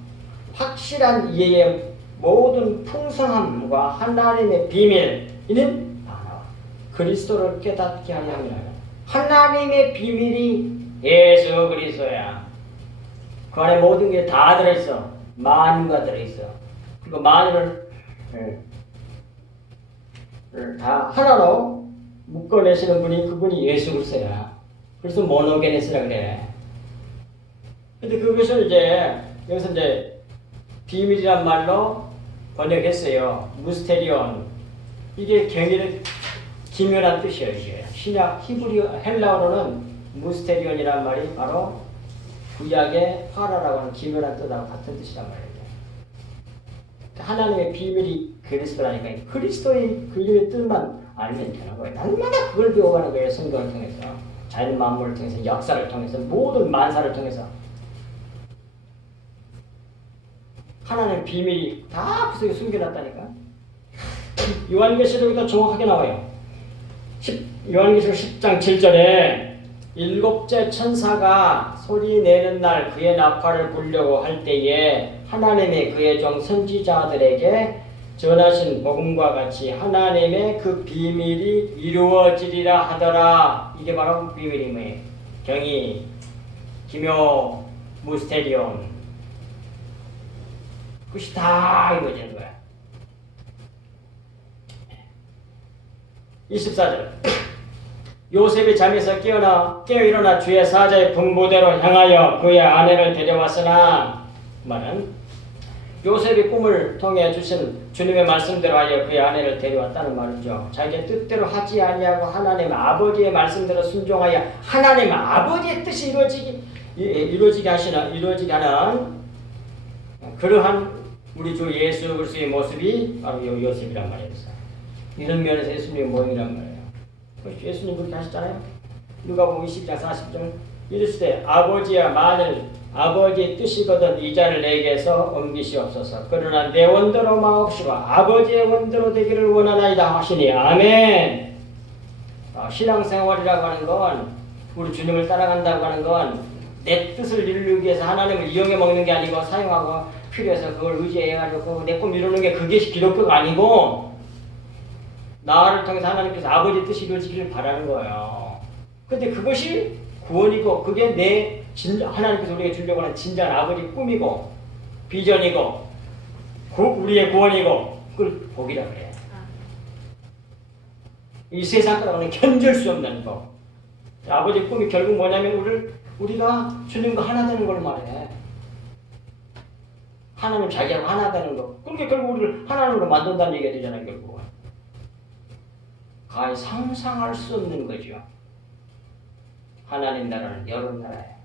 확실한 이해의 모든 풍성함과 하나님의 비밀 이는 다 나와. 그리스도를 깨닫게 하려 함이라. 하나님의 비밀이 예수 그리스도야. 그 안에 모든 게 다 들어있어. 만유가 들어있어. 그리고 만유를 다 하나로 묶어내시는 분이 그분이 예수 그리스도야. 그래서 모노게네스라 그래. 근데 그것을 이제 여기서 이제 비밀이란 말로 번역했어요. 무스테리온. 이게 기묘한 뜻이에요. 이게 신약 히브리어 헬라어로는 무스테리온이란 말이 바로 구약의 파라라고 하는 기묘한 뜻하고 같은 뜻이란 말이에요. 하나님의 비밀이 그리스도라니까 그리스도의 그 이름의 뜻만 알면 되는 거예요. 날마다 그걸 배워가는 거예요. 성경을 통해서. 자연 만물을 통해서 역사를 통해서 모든 만사를 통해서 하나님의 비밀이 다 그 속에 숨겨놨다니까. 요한계시록에도 정확하게 나와요. 요한계시록 10장 7절에 일곱째 천사가 소리 내는 날 그의 나팔을 불려고 할 때에 하나님의 그의 종 선지자들에게 전하신 복음과 같이 하나님의 그 비밀이 이루어지리라 하더라. 이게 바로 비밀이 뭐예요? 경이, 기묘, 무스테리온. 그것이 다 이루어지는 거야. 24절. 요셉이 잠에서 깨어 일어나 주의 사자의 분부대로 향하여 그의 아내를 데려왔으나, 말은 요셉이 꿈을 통해 주신 주님의 말씀대로 하여 그의 아내를 데려왔다는 말이죠. 자기의 뜻대로 하지 아니하고 하나님 아버지의 말씀대로 순종하여 하나님 아버지의 뜻이 이루어지게 하는 그러한 우리 주 예수 그리스도의 모습이 바로 요셉이란 말이었어요. 이런 면에서 예수님의 모형이란 말이에요. 예수님 그렇게 하셨잖아요. 누가복음 20장 40절 이르시되 아버지야 만일 아버지의 뜻이거든 이 자를 내게서 옮기시옵소서. 그러나 내 원대로 마옵시고 아버지의 원대로 되기를 원하나이다 하시니 아멘. 신앙생활이라고 하는 건 우리 주님을 따라간다고 하는 건 내 뜻을 이루기 위해서 하나님을 이용해 먹는 게 아니고 사용하고 필요해서 그걸 의지해가지고 내 꿈 이루는 게 그게 기독교가 아니고 나를 통해서 하나님께서 아버지의 뜻이 이루어지기를 바라는 거예요. 근데 그것이 구원이고 그게 하나님께서 우리에게 주려고 하는 진정한 아버지의 꿈이고 비전이고 우리의 구원이고 그걸 복이라 그래요. 이 세상 사람은 견딜 수 없는 거. 아버지의 꿈이 결국 뭐냐면 우리가 주님과 하나 되는 걸 말해. 하나님 자기하고 하나 되는 거. 그게 결국 우리를 하나님으로 만든다는 얘기가 되잖아요. 결국은. 가히 상상할 수 없는 거죠. 하나님 나라는 여러 나라예요.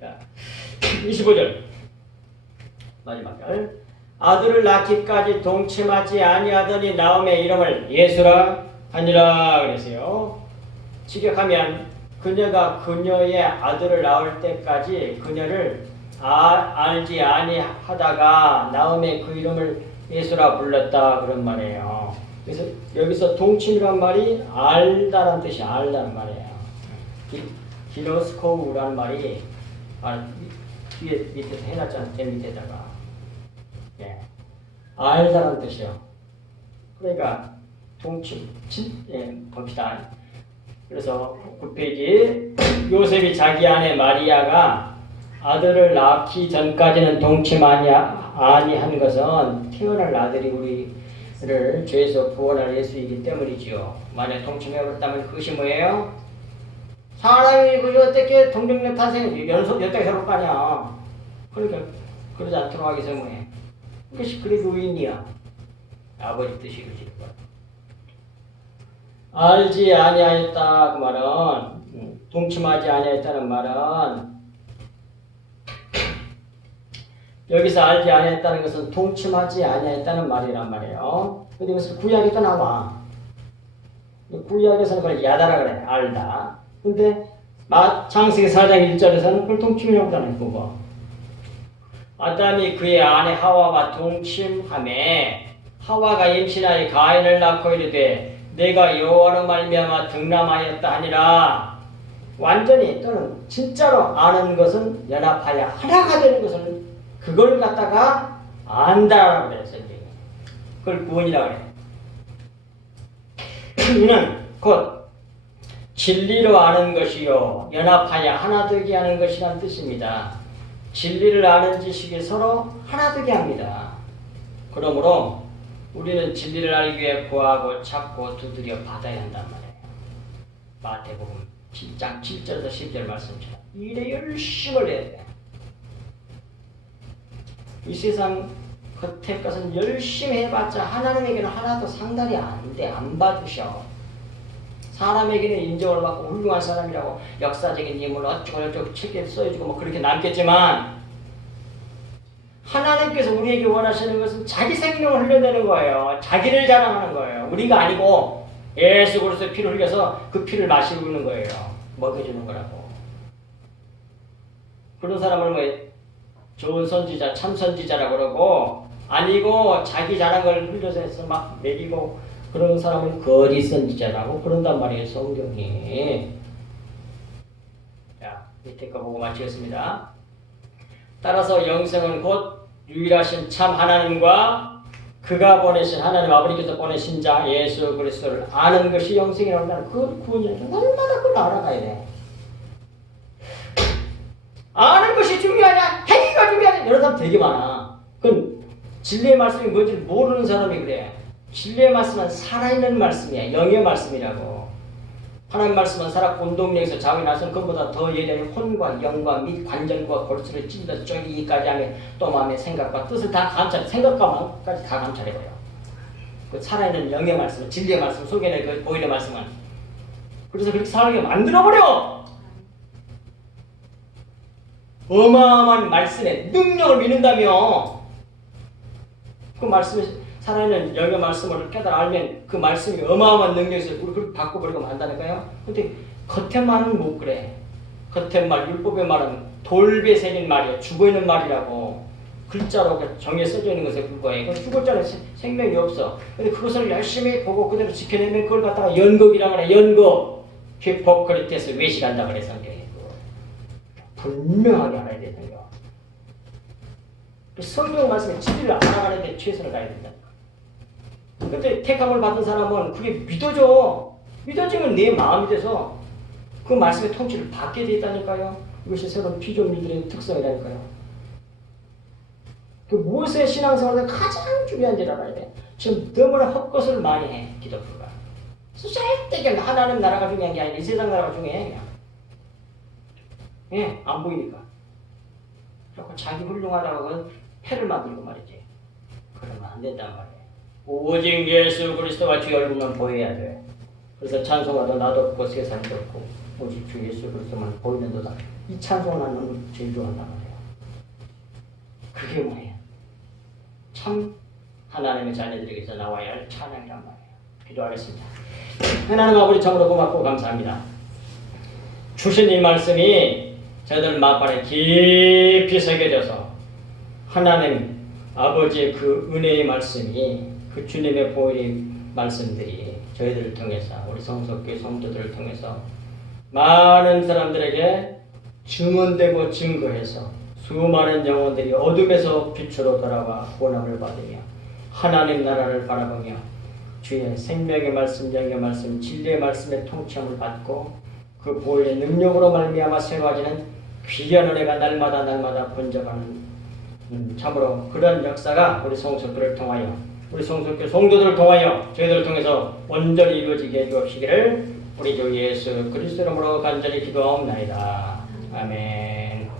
자, 25절 마지막 절. 아들을 낳기까지 동침하지 아니하더니 나음의 이름을 예수라 하니라 그랬어요. 직역하면 그녀가 그녀의 아들을 낳을 때까지 그녀를 알지 아니하다가 나음의 그 이름을 예수라 불렀다 그런 말이에요. 그래서 여기서 동침이란 말이 알다라는 뜻이 알다는 말이에요. 기노스코우라는 말이 뒤에 밑에서 해놨잖아요. 제 밑에다가 예. 알다라는 뜻이요. 그러니까 동침 봅시다. 그래서 9페이지 요셉이 자기 아내 마리아가 아들을 낳기 전까지는 동침 아니한 것은 태어날 아들이 우리를 죄에서 구원할 예수이기 때문이지요. 만약 동침해버렸다면 그것이 뭐예요? 사람이 그저 어떻게 동정녀 탄생 연속이 서로 까냐. 그러니까 그러지 않도록 하기 위해서 뭐해? 그것이 그래도 의인이야. 아버지 뜻이 이루어질 거야. 알지 아니하였다 그 말은 동침하지 아니하였다는 말은 여기서 알지 아니하였다는 것은 동침하지 아니하였다는 말이란 말이에요. 근데 이것을 구약에도 나와. 구약에서는 그걸 야다라 그래. 알다. 근데 창세기 4장 1절에서는 그걸 동침이라고 하는 거고. 아담이 그의 아내 하와와 동침하매 하와가 임신하여 가인을 낳고 이르되 내가 여호와로 말미암아 등남하였다 하니라. 완전히 또는 진짜로 아는 것은 연합하여 하나가 되는 것을 그걸 갖다가 안다라고 그래요. 선생님이. 그걸 구원이라고 그래요. 이는 곧 진리로 아는 것이요 연합하여 하나 되게 하는 것이란 뜻입니다. 진리를 아는 지식이 서로 하나 되게 합니다. 그러므로 우리는 진리를 알기 위해 구하고 찾고 두드려 받아야 한단 말이에요. 마태복음 7장 7절에서 10절 말씀처럼 일에 열심을 해야 돼. 이 세상 겉에 것은 열심히 해봤자 하나님에게는 하나도 상달이 안 돼. 안 받으셔. 사람에게는 인정을 받고 훌륭한 사람이라고 역사적인 인물 어쩌고 책에 써주고 뭐 그렇게 남겠지만 하나님께서 우리에게 원하시는 것은 자기 생명을 흘려내는 거예요. 자기를 자랑하는 거예요. 우리가 아니고 예수 그리스도의 피를 흘려서 그 피를 마시고 있는 거예요. 먹여주는 거라고. 그런 사람을 뭐 좋은 선지자, 참 선지자라고 그러고, 아니고 자기 잘한 걸 흘려서 해서 막 먹이고 그런 사람은 거짓 선지자라고 그런단 말이에요, 성경이. 자, 밑에 거 보고 마치겠습니다. 따라서 영생은 곧 유일하신 참 하나님과 그가 보내신 하나님 아버지께서 보내신 자 예수 그리스도를 아는 것이 영생이라고 하는 그 구원이라는 날마다 그걸 알아가야 돼. 아는 것이 중요하냐? 행위가 중요하냐? 이런 사람 되게 많아. 그건 진리의 말씀이 뭔지 모르는 사람이 그래. 진리의 말씀은 살아있는 말씀이야. 영의 말씀이라고. 하나님 말씀은 살아 운동력에서 자원이 나서는 그것보다 더 예리하게 혼과 영과 및 관절과 골수를 찔러 쪼기기까지 하며 또 마음의 생각과 뜻을 다 감찰해. 생각과 마음까지 다 감찰해버려. 그 살아있는 영의 말씀은 진리의 말씀 속에는 그 오히려 말씀은 그래서 그렇게 살게 만들어버려. 어마어마한 말씀에 능력을 믿는다며. 그 말씀이 살아있는 영의 말씀을 깨달아 알면 그 말씀이 어마어마한 능력에서 우리 그렇게 바꿔버리고 한다니까요. 근데 겉의 말은 못 그래. 겉의 말, 율법의 말은 돌배 새긴 말이에요. 죽어있는 말이라고. 글자로 정에 써져 있는 것에 불과해. 죽을 자는 생명이 없어. 근데 그것을 열심히 보고 그대로 지켜내면 그걸 갖다가 연극이라고 그래. 연극. 히포크리테스 외식한다 그래 성경에. 분명하게 알아야 되는 거. 성경 말씀에 진리를 알아가는 데 최선을 다해야 된다. 근데 택함을 받은 사람은 그게 믿어져. 믿어지면 내 마음이 돼서 그 말씀의 통치를 받게 돼 있다니까요. 이것이 새로운 피조물들의 특성이라니까요. 그 모세의 신앙생활에서 가장 중요한 줄 알아야 돼. 지금 너무나 헛것을 많이 해, 기독교가. 쓸데없게 하나님 나라가 중요한 게 아니라 이 세상 나라가 중요해, 그냥. 예, 안 보이니까. 자꾸 자기 훌륭하다고 패를 만들고 말이지. 그러면 안 된단 말이에요. 오직 예수 그리스도와 주의 얼굴만 보여야 돼. 그래서 찬송하다 나도 없고 세상도 없고 오직 주 예수 그리스도만 보이는 도다. 이 찬송을 하는 제일 좋아한단 말이에요. 그게 뭐예요? 참 하나님의 자녀들에게서 나와야 할 찬양이란 말이에요. 기도하겠습니다. 하나님 아버지 참으로 고맙고 감사합니다. 주신 이 말씀이 저희들 마음판에 깊이 새겨져서 하나님 아버지의 그 은혜의 말씀이 그 주님의 보혈의 말씀들이 저희들을 통해서 우리 성석교회 성도들을 통해서 많은 사람들에게 증언되고 증거해서 수많은 영혼들이 어둠에서 빛으로 돌아와 구원함을 받으며 하나님 나라를 바라보며 주의 생명의 말씀, 영의 말씀, 진리의 말씀의 통치함을 받고 그 보혈의 능력으로 말미암아 새로워지는 귀한 은혜가 날마다 번져가는 참으로 그런 역사가 우리 성석교를 통하여 우리 성석교 성도들을 통하여 저희들을 통해서 온전히 이루어지게 해주옵시기를 우리 주 예수 그리스도 이름으로 간절히 기도하옵나이다. 아멘.